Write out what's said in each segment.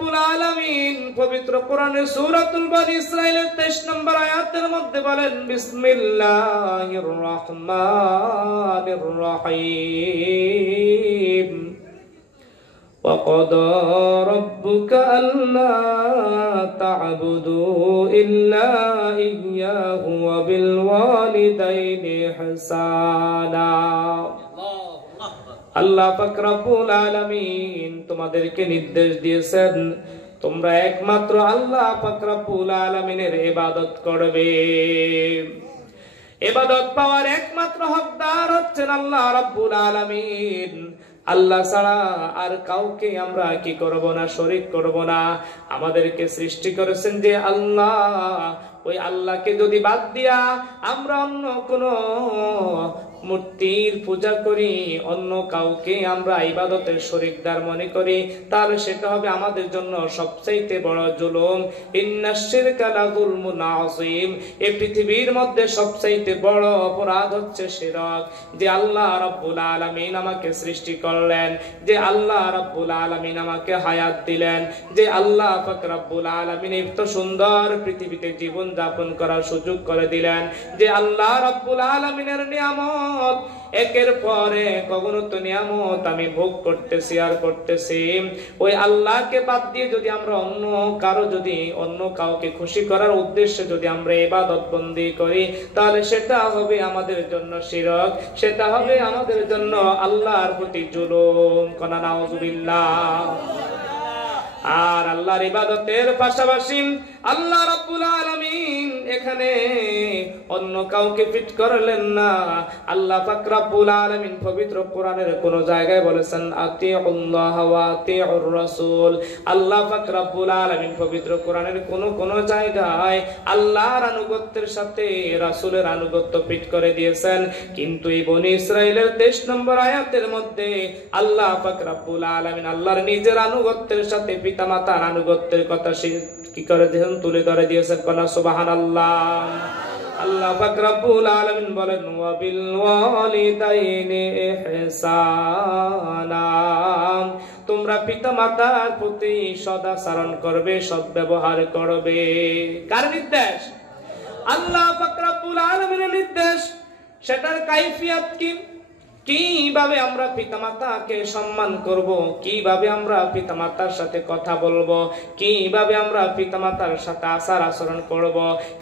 রব্বুল আলামিন পবিত্র কোরআনের সূরাতুল বনী ইসরাঈলের 23 নম্বর আয়াতের মধ্যে বলেন বিসমিল্লাহির রহমানির রহিম وَقَضَى رَبُّكَ أَلَّا تَعْبُدُوا إِلَّا إِيَّاهُ وَبِالْوَالِدَيْنِ إِحْسَانًا আল্লাহ পাক রব্বুল আলামিন তোমাদেরকে নির্দেশ দিয়েছেন তোমরা একমাত্র আল্লাহ পাক রব্বুল আলামিনের ইবাদত করবে। ইবাদত পাওয়ার একমাত্র হকদার হচ্ছেন আল্লাহ রাব্বুল আলামিন। আল্লাহ ছাড়া আর কাউকে আমরা কি করব না, শরীক করব না। আমাদেরকে সৃষ্টি করেছেন যে আল্লাহ, ওই আল্লাহকে যদি বাদ দিয়া আমরা অন্য কোন মূর্তির পূজা করি, অন্য কাউকে আমরা ইবাদতের শরীকদার মনে করি, তাহলে সেটা হবে আমাদের জন্য সবচাইতে বড় জুলুম। ইন্নাশ শিরকা লাযুলমুন আযীম, এই পৃথিবীর মধ্যে সবচাইতে বড় অপরাধ হচ্ছে শিরক। যে আল্লাহ রাব্বুল আলামিন আমাকে সৃষ্টি করলেন, যে আল্লাহ রাব্বুল আলামিন আমাকে হায়াত দিলেন, যে আল্লাহ পাক রব্বুল আলামিন এত সুন্দর পৃথিবীতে জীবন যাপন করার সুযোগ করে দিলেন, যে আল্লাহ রাব্বুল আলামিনের নিয়ামত একের পরে অগণিত নিয়ামত আমি ভোগ করতেছি আর করতেছি, ওই আল্লাহকে বাদ দিয়ে যদি আমরা অন্য কাউকে খুশি করার উদ্দেশ্যে যদি আমরা ইবাদত বন্দি করি, তাহলে সেটা হবে আমাদের জন্য শিরক, সেটা হবে আমাদের জন্য আল্লাহর প্রতি জুলুম। কনা নাউযুবিল্লাহ। আর আল্লাহর ইবাদতের পাশাপাশি আল্লাহ রাব্বুল আলামিন এখানে অন্য কাউকে ফিট করলেন না। আল্লাহ পাক রাব্বুল আলামিন পবিত্র কোরআনের কোন জায়গায় বলেছেন আতিউল্লাহ ওয়া আতিউর রাসূল। আল্লাহ পাক রাব্বুল আলামিন পবিত্র কোরআনের কোন জায়গায় আল্লাহর আনুগত্যের সাথে রাসূলের আনুগত্য ফিট করে দিয়েছেন, কিন্তু এই বনী ইসরাঈলের 23 নম্বর আয়াতের মধ্যে আল্লাহ পাক রাব্বুল আলামিন আল্লাহর নিজের আনুগত্যের সাথে পিতামাতার আনুগত্যের কথা কি করে দিয়েছেন, তুলে ধরে দিয়েছেন। কোনা সুবহানাল্লাহ। আল্লাহ পাক রব্বুল আলামিন বলেন ওয়া বিল ওয়ালিদাইনি ইহসানা, তোমরা পিতামাতার প্রতি সদাচরণ করবে, সদ্ব্যবহার করবে। কার নির্দেশ? আল্লাহ পাক রব্বুল আলামিনের নির্দেশ। সেটার কাইফিয়াত কি? কিভাবে আমরা পিতামাতাকে সম্মান করব, কিভাবে আমরা পিতামাতার সাথে কথা বলবো, কিভাবে আমরা পিতামাতার সাথে আচার আচরণ করব,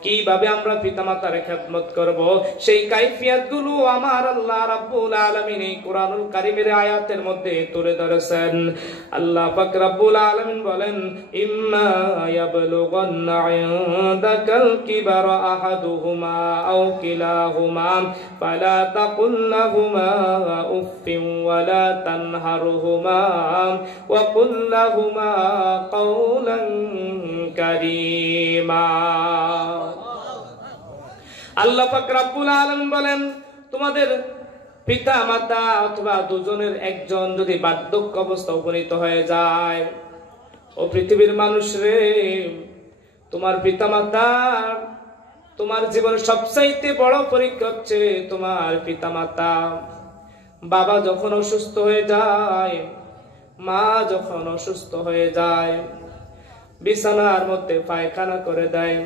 কিভাবে আমরা পিতামাতার খেদমত করব, সেই কাইফিয়াতগুলো আমার আল্লাহ রাব্বুল আলামিন এই কোরআনুল কারীমের আয়াতের মধ্যে তুলে ধরেছেন। আল্লাহ পাক রাব্বুল আলামিন বলেন ইম্মা ইয়াবলুগান্না ইনদাকাল কিবারা আহাদুহুমা আও কিলাহুমা ফালা তাকুল লাহুমা উফিন ওয়ালা তানহারহুমা ওয়া কুল লাহুমা কাওলান কারীমা। আল্লাহ পাক রব্বুল আলামিন বলেন তোমাদের পিতা মাতা অথবা দুজনের একজন যদি বার্ধক্য অবস্থা উপনীত হয়ে যায়, ও পৃথিবীর মানুষ রে, তোমার পিতা মাতা তোমার জীবনের সবচাইতে বড় পরীক্ষা হচ্ছে তোমার পিতা মাতা। বাবা যখন অসুস্থ হয়ে যায়, মা যখন অসুস্থ হয়ে যায়, বিছানার মধ্যে পায়খানা করে দেয়,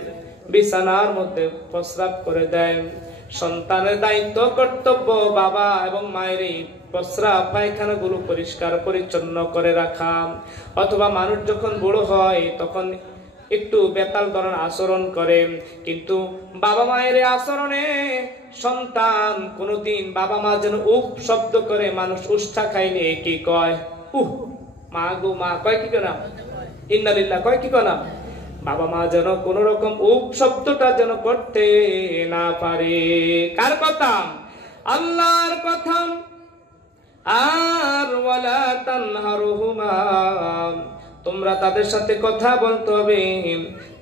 বিছানার মধ্যে প্রস্রাব করে দেয়, সন্তানের দায়িত্ব কর্তব্য বাবা এবং মায়ের এই প্রস্রাব পায়খানা গুলো পরিষ্কার পরিচ্ছন্ন করে রাখা। অথবা মানুষ যখন বুড়ো হয় তখন একটু বেতাল ধরনের আচরণ করে, কিন্তু বাবা মায়ের আচরণে সন্তান কোনদিন বাবা মা যেন উফ শব্দ করে, মানুষ উষ্ঠা খাইলে কি কয় উহ, মা গো মা কয় কি না, ইন্না লিল্লাহ কয় কি না, বাবা মা যেন কোন রকম উপ শব্দটা যেন করতে না পারে। কার কথা? আল্লাহর কথা। আর ওয়ালা তানহারহুমা, তোমরা তাদের সাথে কথা বলতে হবে,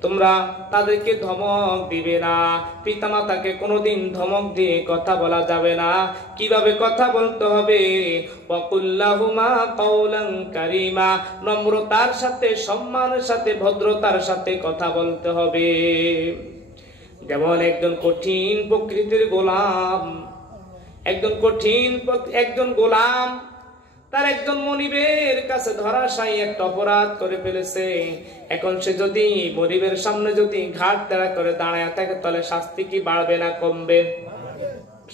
তোমরা তাদেরকে ধমক দিবে না। পিতামাতাকে কোনোদিন ধমক দিয়ে কথা বলা যাবে না। কিভাবে কথা বলতে হবে? ওয়াকুল্লাহুমা কাওলান কারীমা, নম্রতার সাথে, সম্মানের সাথে, ভদ্রতার সাথে কথা বলতে হবে। যেমন একজন কঠিন প্রকৃতির গোলাম, একজন গোলাম তার একজন মনিবের কাছে ধরাশায়ী একটা অপরাধ করে ফেলেছে। এখন সে যদি মনিবের সামনে যদি ঘাট তেরা করে দাঁড়ায় থাকে, তাহলে শাস্তি কি বাড়বে না কমবে?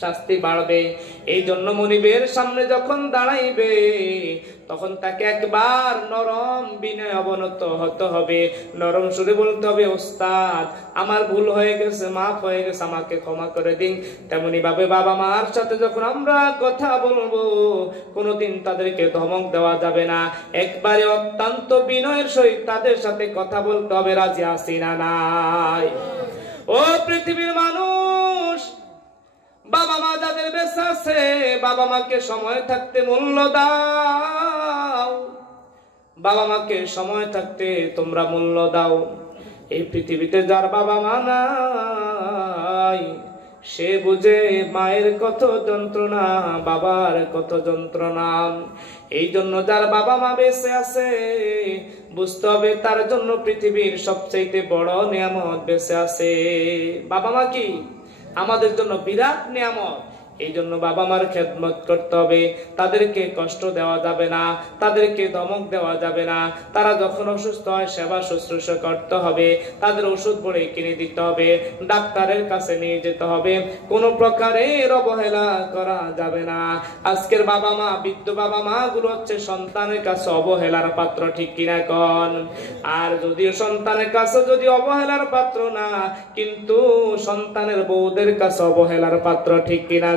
শাস্তি বাড়বে। এই জন্য মনিবের সামনে যখন দাঁড়াইবে তখন তাকে একবার নরম বিনয় অবনত হতে হবে, নরম সুরে বলতে হবে, ওস্তাদ আমার ভুল হয়ে গেছে, মাফ হয়ে গেছে, আমাকে ক্ষমা করে দিন। তেমনি ভাবে বাবা মার সাথে যখন আমরা কথা বলবো, কোনোদিন তাদেরকে ধমক দেওয়া যাবে না, একবারে অত্যন্ত বিনয়ের সহিত তাদের সাথে কথা বলতে হবে। রাজি আছি না নাই? ও পৃথিবীর মানুষ, বাবা মা যাদের বেঁচে আছে, বাবা মাকে সময় থাকতে মূল্য দাও। বাবা মাকে সময় থাকতে তোমরা মূল্য দাও। এই পৃথিবীতে যার বাবা মা নাই, সে বুঝে মায়ের কত যন্ত্রণা, বাবার কত যন্ত্রণা। এই জন্য যার বাবা মা বেঁচে আছে, বুঝতে হবে তার জন্য পৃথিবীর সবচেয়ে বড় নিয়ামত বেঁচে আছে। বাবা মা কি আমাদের জন্য বিরাট নিয়ামত। এই জন্য বাবা মার খেদমত করতে হবে, তাদেরকে কষ্ট দেওয়া যাবে না, তাদেরকে ধমক দেওয়া যাবে না। তারা যখন অসুস্থ হয় সেবা শুশ্রূষা করতে হবে, তাদের ওষুধ বড়ে কিনে দিতে হবে, ডাক্তারের কাছে নিয়ে যেতে হবে, কোনো প্রকারের অবহেলা করা যাবে না। আজকের বাবা মা, বৃদ্ধ বাবা মা গুলো হচ্ছে সন্তানের কাছে অবহেলার পাত্র, ঠিক কিনা কন? আর যদিও সন্তানের কাছে যদি অবহেলার পাত্র না, কিন্তু সন্তানের বউদের কাছে অবহেলার পাত্র, ঠিক কিনা?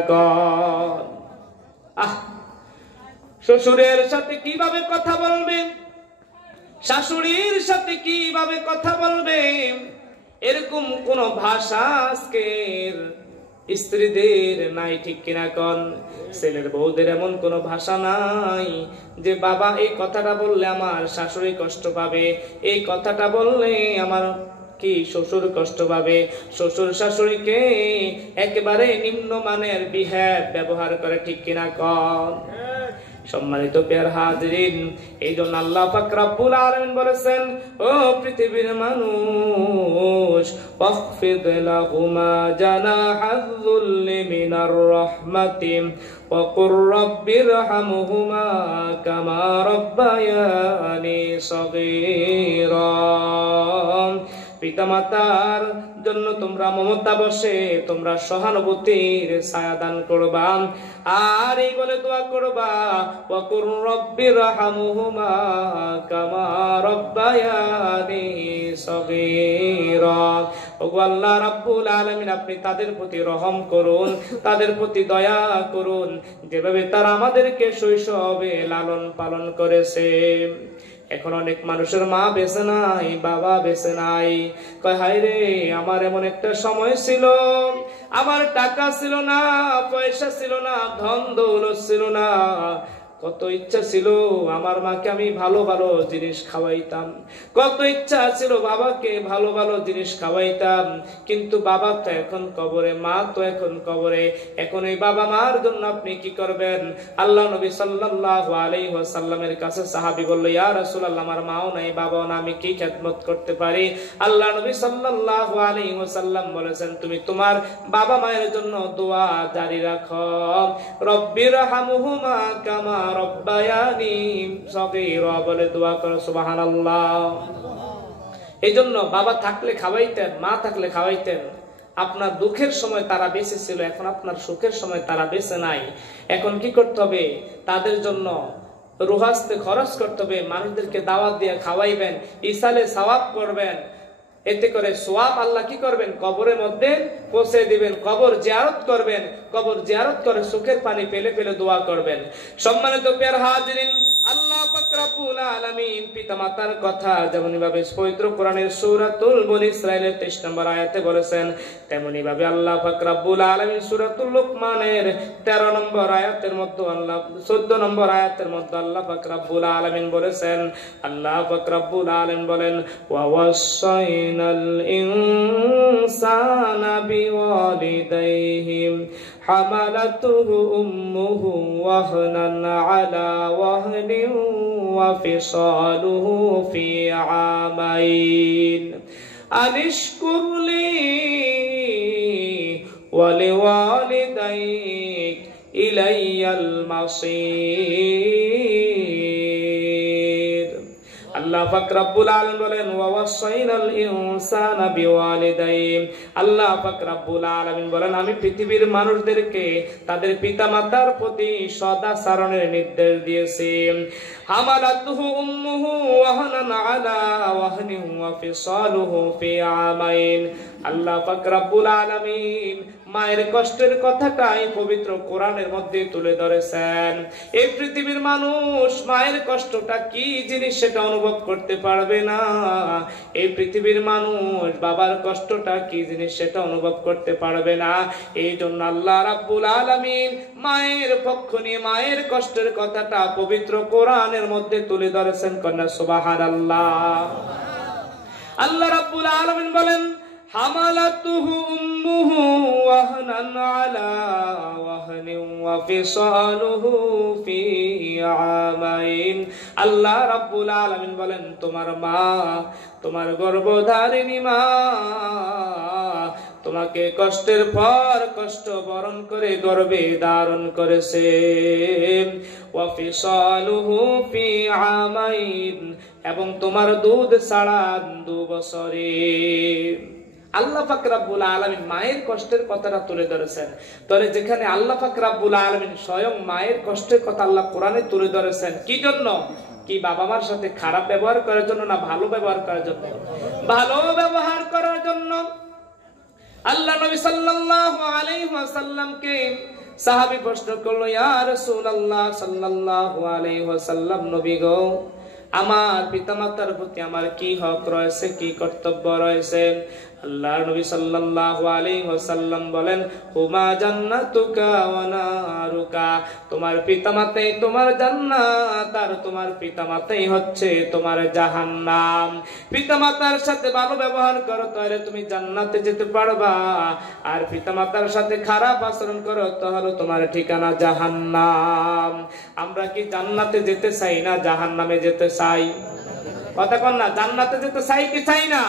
শ্বশুরের সাথে কিভাবে কথা বলবে, শাশুড়ির সাথে কিভাবে কথা বলবে, এরকম কোন ভাষা আজকের স্ত্রীদের নাই, ঠিক কিনা কন? ছেলের বউদের এমন কোন ভাষা নাই যে বাবা এই কথাটা বললে আমার শাশুড়ি কষ্ট পাবে, এই কথাটা বললে আমার কি শ্বশুর কষ্ট পাবে। শ্বশুর শাশুড়িকে একেবারে নিম্নমানের ব্যবহার করে, ঠিক কিনা কন? সম্মানিত প্রিয় হাজিরিন, এই জন্য আল্লাহ পাক রব্বুল আলামিন বলেছেন, ও পৃথিবীর মানুষ, ওয়াখফিদ লাহুমা জানাহায-যুল্লি মিনার রাহমাতি ওয়া কুর রাব্বিরহামহুমা কামা রাব্বায়ানি সগীরা। পিতামাতার জন্য তোমরা মমতা বসে তোমরা সহানুভূতির ছায়া দান করবা, আর এই বলে দোয়া করবা, ওয়া কুর রাব্বিরহামহুমা কামা রাব্বায়ানি সগীরা। ওগো আল্লাহ রাব্বুল আলামিন, আপনি তাদের প্রতি রহম করুন, তাদের প্রতি দয়া করুন, যেভাবে তারা আমাদেরকে শৈশবে লালন পালন করেছে। এখন অনেক মানুষের মা বেঁচে নাই, বাবা বেঁচে নাই, কয় হায় রে, আমার এমন একটা সময় ছিল, আমার টাকা ছিল না, পয়সা ছিল না, ধন দৌলত ছিল না, কত ইচ্ছা ছিল আমার মাকে আমি ভালো ভালো জিনিস খাওয়াইতাম, কত ইচ্ছা ছিল বাবাকে ভালো ভালো জিনিস খাওয়াইতাম, কিন্তু বাবা তো এখন কবরে, মা তো এখন কবরে। এখন এই বাবা মার জন্য আপনি কি করবেন? আল্লাহ নবী সাল্লাল্লাহু আলাইহি ওয়াসাল্লামের কাছে সাহাবী বলল, ইয়া রাসূলুল্লাহ, আমার মাও নাই, বাবাও না, আমি কি খেদমত করতে পারি? আল্লাহ নবী সাল্লাল্লাহু আলাইহি ওয়াসাল্লাম বলেছেন, তুমি তোমার বাবা মায়ের জন্য দোয়া জারি রাখো, রব্বিরহামহুমা কামা রব্বায়ানি সগীরা বলে দোয়া করো। সুবহানাল্লাহ। এই জন্য বাবা থাকলে খাওয়াইতেন, মা থাকলে খাওয়াইতেন। আপনার দুঃখের সময় তারা বেঁচে ছিল, এখন আপনার সুখের সময় তারা বেঁচে নাই। এখন কি করতে হবে? তাদের জন্য রুহাস্তে খরচ করতে হবে, মানুষদেরকে দাওয়াত দিয়ে খাওয়াইবেন, ইসালে সওয়াব করবেন। এতে করে সওয়াব আল্লাহ কি করবেন? কবরের মধ্যে পৌঁছে দিবেন। কবর জিয়ারত করবেন, কবর জিয়ারত করে চোখের পানি ফেলে ফেলে দোয়া করবেন। সম্মানিত প্রিয় হাজিরিন, আল্লাহ পাক রব্বুল আলামিন পিতামাতার কথা যেমন ভাবে পবিত্র কোরআনের সূরাতুল বনী ইসরাঈলের 23 নম্বর আয়াতে বলেছেন, তেমনি ভাবে আল্লাহ পাক রব্বুল আলামিন সূরাতুল লুকমানের 13 নম্বর আয়াতের মধ্যে, 14 নম্বর আয়াতের মধ্যে আল্লাহ পাক রব্বুল আলামিন বলেছেন, আল্লাহ পাক রব্বুল আলামিন বলেন, ওয়া ওয়াসাইনাল ইনসানা বিওয়ালিদাইহি হামালাতুহু উম্মুহু ওয়াহনান আলা ওয়াহনিন ওয়া ফিসালুহু ফি আমাইন আনিশকুর লি ওয়া লিওয়ালিদাইক ইলাইয়াল মাসীর। পাক রব্বুল আলামিন বলেন ওয়া ওয়াসাইনাল ইনসানা বিওয়ালিদাইহি, আল্লাহ পাক রব্বুল আলামিন বলেন আমি পৃথিবীর মানুষদেরকে তাদের পিতামাতার প্রতি সদাচরণের নির্দেশ দিয়েছি। হামালাতুহু উম্মুহু ওয়াহানান আলা ওয়াহনিন ওয়া ফিসালুহু ফি আমাইন। আল্লাহ পাক রব্বুল আলামিন মায়ের কষ্টের কথাটাই পবিত্র কোরআনের মধ্যে তুলে ধরেছেন। এই পৃথিবীর মানুষ মায়ের কষ্টটা কি জিনিস সেটা অনুভব করতে পারবে না। এই পৃথিবীর মানুষ বাবার কষ্টটা কি জিনিস সেটা অনুভব করতে পারবে না। এই জন্য আল্লাহ রাব্বুল আলামিন মায়ের পক্ষ নিয়ে মায়ের কষ্টের কথাটা পবিত্র কোরআনের মধ্যে তুলে ধরেছেন। কন্যা সুবহানাল্লাহ। আল্লাহ রাব্বুল আলামিন বলেন হামালাতুহু উম্মুহু ওয়াহনান আলা ওয়াহনিন ওয়া ফিসালুহু ফি আমাইন। আল্লাহ রাব্বুল আলামিন বলেন তোমার মা, তোমার গর্ভধারিণী মা তোমাকে কষ্টের পর কষ্ট বরণ করে গর্ভে ধারণ করেছে। ওয়া ফিসালুহু ফি আমাইন, এবং তোমার দুধ ছাড়া 2 বছরে। আল্লাহ পাক রব্বুল আলামিন মায়ের কষ্টের কথাটা তুলে ধরেছেন। তবে যেখানে আল্লাহ পাক রব্বুল আলামিন স্বয়ং মায়ের কষ্টের কথা আল্লাহ কোরআনে তুলে ধরেছেন, কি জন্য? কি বাবা মার সাথে খারাপ ব্যবহার করার জন্য না ভালো ব্যবহার করার জন্য? ভালো ব্যবহার করার জন্য। আল্লাহ নবী সাল্লাল্লাহু আলাইহি ওয়াসাল্লামকে সাহাবী প্রশ্ন করলো, ইয়া রাসূলুল্লাহ সাল্লাল্লাহু আলাইহি ওয়াসাল্লাম, নবী গো, আমার পিতামাতার প্রতি আমার কি হক রয়েছে, কি কর্তব্য রয়েছে? আল্লাহর নবী সাল্লাল্লাহু আলাইহি ওয়াসাল্লাম বলেন হুমা জান্নাতুকা ওয়া নারুকা, তোমার পিতামাতাই তোমার জান্নাত আর তোমার পিতামাতাই হচ্ছে তোমার জাহান্নাম। পিতামাতার সাথে ভালো ব্যবহার করো তাহলে তুমি জান্নাতে যেতে পারবা, আর পিতামাতার সাথে খারাপ আচরণ করো তাহলে তোমার ঠিকানা জাহান্নাম। আমরা কি জান্নাতে যেতে চাই না জাহান্নামে যেতে চাই? কথা কন না, জান্নাতে যেতে চাই কি চাই না?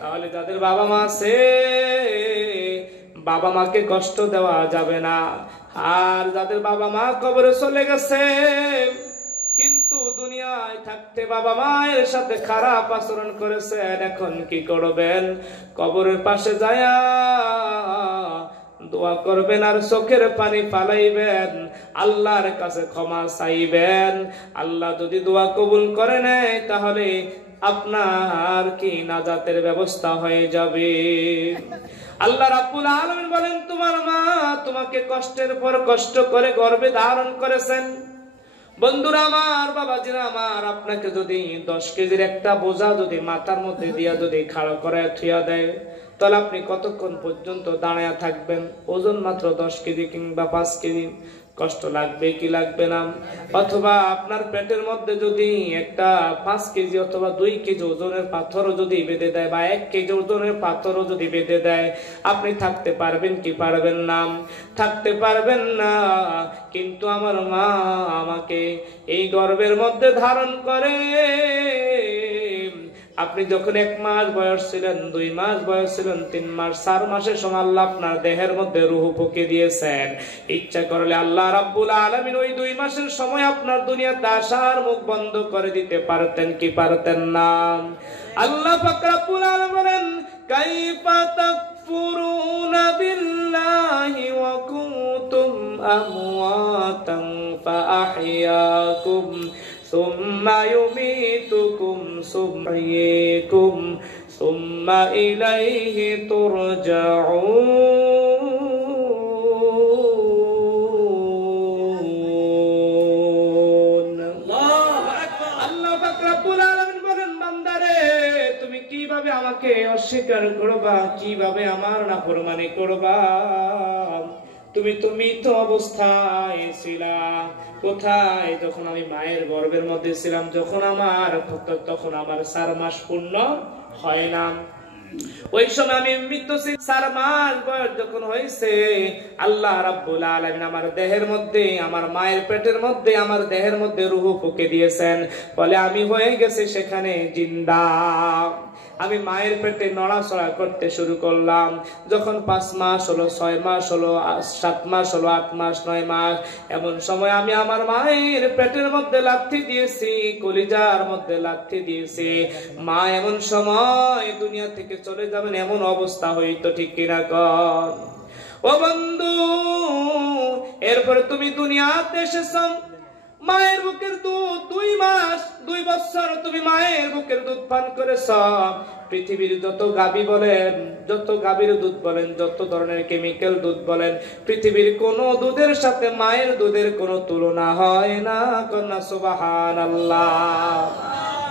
তাহলে যাদের বাবা মা আছে, বাবা মাকে কষ্ট দেওয়া যাবে না। আর যাদের বাবা মা কবরে চলে গেছে কিন্তু দুনিয়ায় থাকতে বাবা মায়ের সাথে খারাপ আচরণ করেছেন, এখন কি করবেন? কবরের পাশে যায়া দোয়া করবেন আর চোখের পানি ফালাইবেন, আল্লাহর কাছে ক্ষমা চাইবেন। আল্লাহ যদি দোয়া কবুল করে নেয় তাহলে আপনার কি নাজাতের ব্যবস্থা হয়ে যাবে। আল্লাহ রাব্বুল আলামিন বলেন তোমার মা তোমাকে কষ্টের পর কষ্ট করে গর্ভে ধারণ করেছেন। বন্ধুরা আমার, বাবাজিরা আমার, আপনাকে যদি 10 কেজির একটা বোঝা যদি মাথার মধ্যে দিয়া যদি খাড়া করে থুয়া দেয় তাহলে আপনি কতক্ষণ পর্যন্ত দাঁড়ায়া থাকবেন? ওজন মাত্র 10 কেজি কিংবা 5 কেজি, কষ্ট লাগবে কি লাগবে না? অথবা আপনার পেটের মধ্যে যদি একটা 5 কেজি অথবা 2 কেজি ওজনের পাথরও যদি বেঁধে দেয় বা 1 কেজি ওজনের পাথরও যদি বেঁধে দেয়, আপনি থাকতে পারবেন কি পারবেন না? থাকতে পারবেন না। কিন্তু আমার মা আমাকে এই গর্ভের মধ্যে ধারণ করে। আপনি যখন 1 মাস বয়স ছিলেন, 2 মাস বয়স ছিলেন, 3 মাস, 4 মাসের সময় আল্লাহ আপনার দেহের মধ্যে রূহ ফুঁকে দিয়েছেন। ইচ্ছা করলে আল্লাহ রাব্বুল আলামিন ওই 2 মাসের সময় আপনার দুনিয়াতে আসার মুখ বন্ধ করে দিতে পারতেন কি পারতেন না? আল্লাহ পাক রাব্বুল আলামিন বলেন কাইফা তাকফুরুনা বিল্লাহি ওয়া কুনতুম আমওয়াতান ফাআহইয়াকুম সুম্মা ইউমীতুকুম সুম্মা ইহয়িকুম সুম্মা ইলাইহি তুরজাউন। আল্লাহ পাক রব্বুল আলামিন বলেন বান্দারে তুমি কিভাবে আমাকে অস্বীকার করবা, কিভাবে আমার নাফরমানি করবা? তুমি তো মৃত অবস্থায় ছিলা। কোথায়? যখন আমি মায়ের গর্ভের মধ্যে ছিলাম, তখন আমার 4 মাস পূর্ণ হয় না। ওই সময় আমি মৃত্যু 4 মাস বয়স যখন হয়েছে, আল্লাহ রাব্বুল আলামিন আমার দেহের মধ্যে, আমার মায়ের পেটের মধ্যে, আমার দেহের মধ্যে রূহ ফুঁকে দিয়েছেন। বলে আমি হয়ে গেছি সেখানে জিন্দা। আমি মায়ের পেটে নড়াচড়া করতে শুরু করলাম। যখন 5 মাস হলো, 6 মাস হলো, 7 মাস হলো, 8 মাস, 9 মাস, এমন সময় আমি আমার মায়ের পেটের মধ্যে লাথি দিয়েছি, কলিজার মধ্যে লাথি দিয়েছি। মা এমন সময় দুনিয়া থেকে চলে যাবেন এমন অবস্থা হইতো, ঠিক কিনা কর? ও বন্ধু, এরপরে তুমি দুনিয়াতে এসেছো, মায়ের বুকের দুধ 2 মাস 2 বছর তুমি মায়ের বুকের দুধ পান করেছ। পৃথিবীর যত গাভী বলেন, যত গাভীর দুধ বলেন, যত ধরনের কেমিক্যাল দুধ বলেন, পৃথিবীর কোন দুধের সাথে মায়ের দুধের কোনো তুলনা হয় না। কন্যা সুবহানাল্লাহ।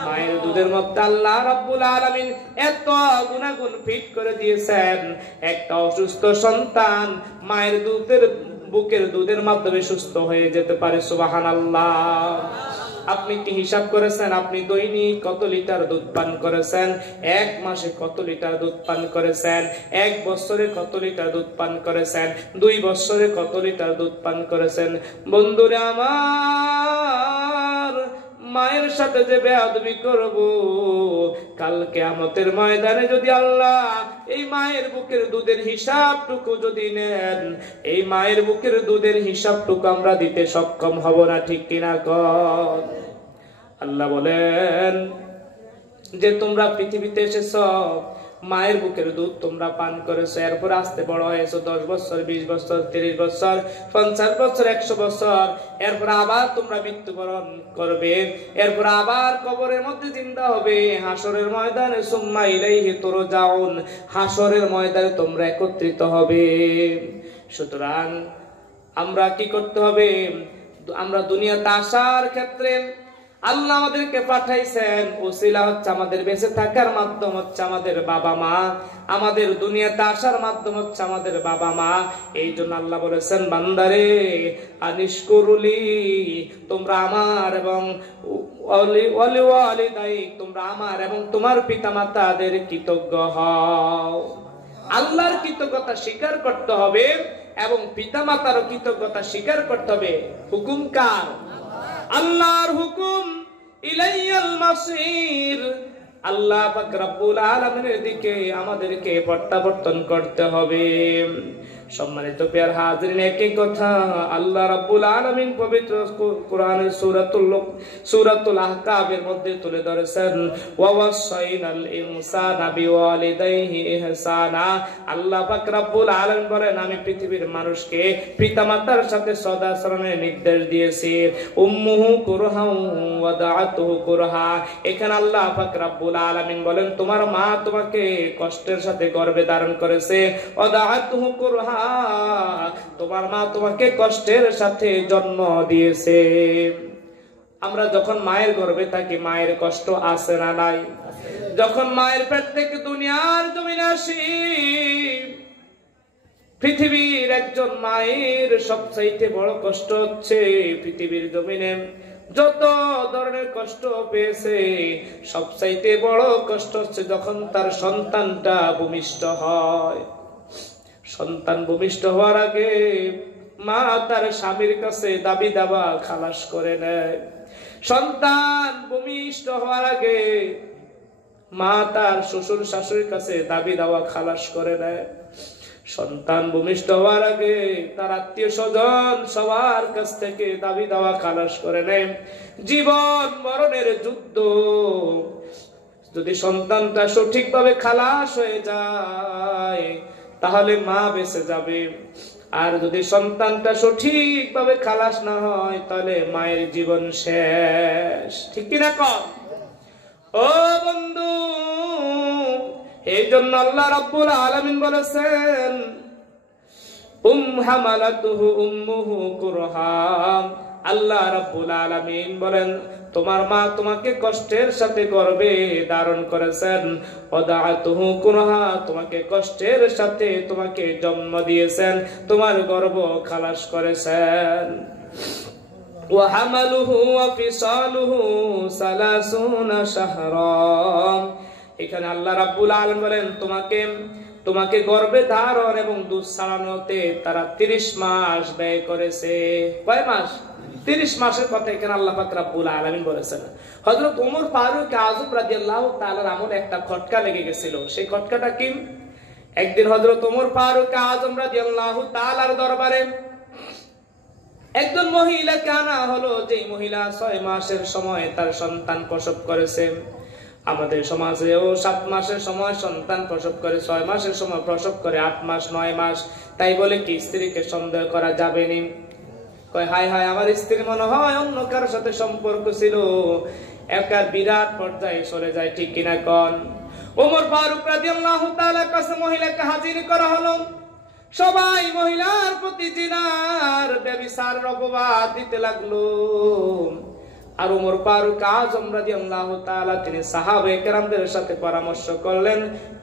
মায়ের দুধের মধ্যে আল্লাহ রাব্বুল আলামিন এত গুণাগুণ ফিট করে দিয়েছেন, একটা অসুস্থ সন্তান মায়ের বুকের দুধের মাধ্যমে সুস্থ হয়ে যেতে পারে। সুবহানাল্লাহ। আপনি কি হিসাব করেছেন আপনি দৈনিক কত লিটার দুধ পান করেছেন? 1 মাসে কত লিটার দুধ পান করেছেন? 1 বছরে কত লিটার দুধ পান করেছেন? 2 বছরে কত লিটার দুধ পান করেছেন? বন্ধুরা আমার, মায়ের সাথে যে বেয়াদবি করব, কাল কিয়ামতের ময়দানে যদি আল্লাহ এই মায়ের বুকের দুধের হিসাবটুকু যদি নেন, এই মায়ের বুকের দুধের হিসাবটুকু আমরা দিতে সক্ষম হব না, ঠিক কিনা কর? আল্লাহ বলেন যে তোমরা পৃথিবীতে এসেছো, মায়ের বুকের দুধ তোমরা পান করেছো, এরপর আস্তে বড় হয়েছো, 10 বছর, 20 বছর, 30 বছর, 50 বছর, 100 বছর, এরপর আবার তোমরা মৃত্যুবরণ করবে, এরপর আবার কবরের মধ্যে জিন্দা হবে, হাসরের ময়দানে সুম্মা ইলাইহি তুরজাউন, হাসরের ময়দানে তোমরা একত্রিত হবে। সুতরাং আমরা কি করতে হবে? আমরা দুনিয়াতে আসার ক্ষেত্রে আল্লাহ আমাদেরকে পাঠাইছেন, ওসিলা হচ্ছে আমাদের বেঁচে থাকার মাধ্যম হচ্ছে আমাদের বাবা মা, আমাদের দুনিয়াতে আসার মাধ্যম হচ্ছে আমাদের বাবা মা। এই জন্য আল্লাহ বলেছেন, বান্দারে আনিশকুরুলি, তোমরা আমার এবং তোমরা আমার এবং তোমার পিতা মাতাদের কৃতজ্ঞ হও। আল্লাহর কৃতজ্ঞতা স্বীকার করতে হবে এবং পিতা মাতারও কৃতজ্ঞতা স্বীকার করতে হবে। হুকুম কার? আল্লাহর হুকুম, ইলাইয়াল মাসির। আল্লাহ পাক রব্বুল আলামিনের দিকে আমাদেরকে প্রত্যাবর্তন করতে হবে। সম্মানিত প্রিয় হাজিরিন, একই কথা আল্লাহ রাব্বুল আলামিন পবিত্র কোরআনের সূরাতুল আহকাবের মধ্যে তুলে ধরেছেন, ওয়া ওয়াসাইনাল ইনসানা বিওয়ালিদাইহি ইহসানা। আল্লাহ পাক রব্বুল আলামিন বলেন, আমি পৃথিবীর মানুষকে পিতামাতার সাথে সদাচরণের নির্দেশ দিয়েছি। উম্মুহু কুরহা ওয়া দাআতুহু কুরহা। এখানে আল্লাহ পাক রব্বুল আলামিন বলেন, তোমার মা তোমাকে কষ্টের সাথে গর্ভে ধারণ করেছে, ওয়া দাআতুহু কুরহা, তোমার মা তোমাকে কষ্টের সাথে জন্ম দিয়েছে। আমরা যখন মায়ের গর্ভে থাকি মায়ের কষ্ট আছে না নাই? যখন মায়ের পেট থেকে দুনিয়ার জমিনে আসি, পৃথিবীর একজন মায়ের সবচাইতে বড় কষ্ট হচ্ছে, পৃথিবীর জমিনে যত ধরনের কষ্ট পেয়েছে সবচাইতে বড় কষ্ট হচ্ছে যখন তার সন্তানটা ভূমিষ্ঠ হয়। সন্তান ভূমিষ্ঠ হওয়ার আগে মা তার স্বামীর কাছে দাবি দাবা খালাস করে নেয়। সন্তান ভূমিষ্ঠ হওয়ার আগে মা তার শ্বশুর শাশুড়ির কাছে দাবি দাওয়া খালাস করে নেয়। সন্তান ভূমিষ্ঠ হওয়ার আগে তার আত্মীয় স্বজন সবার কাছ থেকে দাবি দাওয়া খালাস করে নেয়। জীবন মরণের যুদ্ধ। যদি সন্তানটা সঠিকভাবে খালাস হয়ে যায় তাহলে মা বেঁচে যাবে, আর যদি সন্তানটা সঠিকভাবে খালাস না হয় তাহলে মায়ের জীবন শেষ। ঠিক কিনা কর? ও বন্ধু, এই জন্য আল্লাহ রাব্বুল আলামিন বলেছেন, হামালাতুহু উম্মুহু কুরহা। আল্লাহ রাব্বুল আলামিন বলেন, তোমার মা তোমাকে কষ্টের সাথে গর্ভে ধারণ করেছেন, ওয়াদাআতুহু কুরহা, তোমাকে কষ্টের সাথে তোমাকে জন্ম দিয়েছেন, তোমার গর্ভ খালাস করেছেন। ওয়া হামালুহু ওয়া ফিসালুহু 30 শাহরা। এখানে আল্লাহ রাব্বুল আলামিন বলেন তোমাকে গর্ভে ধারণ এবং দুধ ছাড়ানোতে তারা 30 মাস ব্যয় করেছে। কয় মাস? 30 মাসের কথা এখানে আল্লাহ পাক রব্বুল আলামিন বলেছেন। হযরত ওমর ফারুক আযম রাদিয়াল্লাহু তাআলার আমলে একটা খটকা লেগে গেছিল। সেই খটকাটা কি? একদিন হযরত ওমর ফারুক আযম রাদিয়াল্লাহু তাআলার দরবারে একজন মহিলাকে আনা হলো, যে মহিলা 6 মাসের সময় তার সন্তান প্রসব করেছে। আমাদের সমাজেও 7 মাসের সময় সন্তান প্রসব করে, 6 মাসের সময় প্রসব করে, 8 মাস 9 মাস। তাই বলে কি স্ত্রীকে সন্দেহ করা যাবে না? কয় হায় হায়, আমার স্ত্রী মনে হয় অন্য কারোর সাথে সম্পর্ক ছিল, একটা বিরাট পর্যায়ে চলে যায়, ঠিক কিনা কোন? ওমর ফারুক রাদিয়াল্লাহু তাআলার কাছে মহিলাকে হাজির করা হলো। সবাই মহিলার প্রতি জিনার ব্যভিচারের অপবাদ দিতে লাগলো। আর ওমর ফারুক আযম রাদিয়াল্লাহু তাআলা তিনি সাহাবায়ে কেরামদের সাথে পরামর্শ করলেন,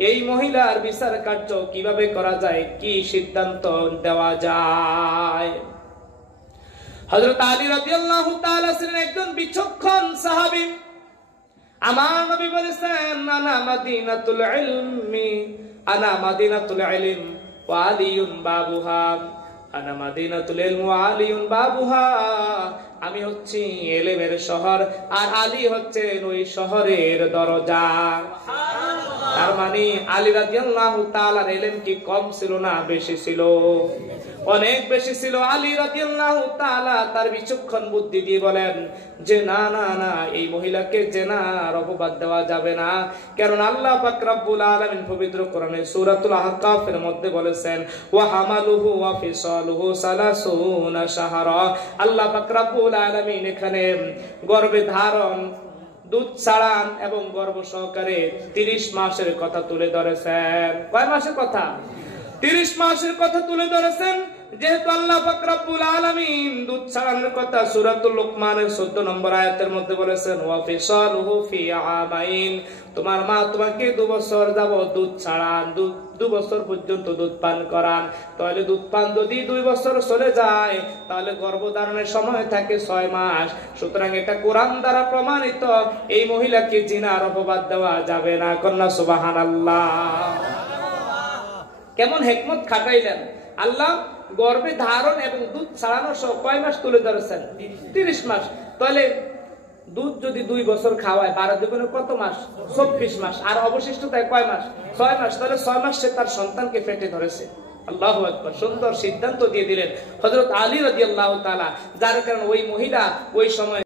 এই মহিলার বিচার কার্য কিভাবে করা যায়, কি সিদ্ধান্ত দেওয়া যায়। হযরত আলী রাদিয়াল্লাহু তাআলা ছিলেন একজন বিচক্ষণ সাহাবী। আমার নবী বলেছেন, আনা মাদিনাতুল ইলমি, আনা মাদিনাতুল ইলম ওয়া আলিয়ুন বাবুহা, আনা মাদিনাতুল ইলম ওয়া আলিয়ুন বাবুহা। আমি হচ্ছি ইলমের শহর, আর আলী হচ্ছেন ওই শহরের দরজা। তার মানে আলী রাদিয়াল্লাহু তাআলার ইলম কি কম ছিল না বেশি ছিল? অনেক বেশি ছিল। আলী রাদিয়াল্লাহু তাআলা তার বিচক্ষণ বুদ্ধি দিয়ে বলেন যে না না না, এই মহিলাকে জেনার অপবাদ দেওয়া যাবে না। কারণ আল্লাহ পাক রব্বুল আলামিন পবিত্র কোরআনে সূরাতুল আহকাফের মধ্যে বলেছেন, ওয়া হামালুহু ওয়া ফিসালুহু 30 শাহরা। আল্লাহ পাক রব্বুল আলামিন এখানে গর্ভে ধারণ, দুধ ছাড়ান এবং গর্ভ সহকারে 30 মাসের কথা তুলে ধরেছেন। কয় মাসের কথা? 30 মাসের কথা তুলে ধরেছেন। যেহেতু আল্লাহ পাক রব্বুল আলামিন দুধ ছাড়ানোর কথা সূরাতুল লুকমানের 14 নম্বর আয়াতের মধ্যে বলেছেন, ওয়া ফিসালুহু ফি আমাইন। তোমার মা তোমাকে 2 বছর যাবত দুধ ছাড়ান, 2 বছর পর্যন্ত দুধ পান করান। তাহলে দুধ পান যদি 2 বছর চলে যায়, তাহলে গর্ভধারণের সময় থাকে 6 মাস। সুতরাং এটা কোরআন দ্বারা প্রমাণিত, এই মহিলাকে জিনার অপবাদ দেওয়া যাবে না। কন্যা সুবহানাল্লাহ। কেমন হিকমত খাটাইলেন আল্লাহ! গর্ভে ধারণ এবং দুধ ছাড়ানো সহ কয় মাস তুলে ধরেছেন? 30 মাস। তাহলে দুধ যদি 2 বছর খাওয়ায়, 12 দুগুণে কত মাস? 24 মাস। আর অবশিষ্ট তাই কয় মাস? 6 মাস। তাহলে 6 মাস সে তার সন্তানকে পেটে ধরেছে। আল্লাহু আকবার। সুন্দর সিদ্ধান্ত দিয়ে দিলেন হযরত আলী রাদিয়াল্লাহু তাআলা, যার কারণে ওই মহিলা ওই সময়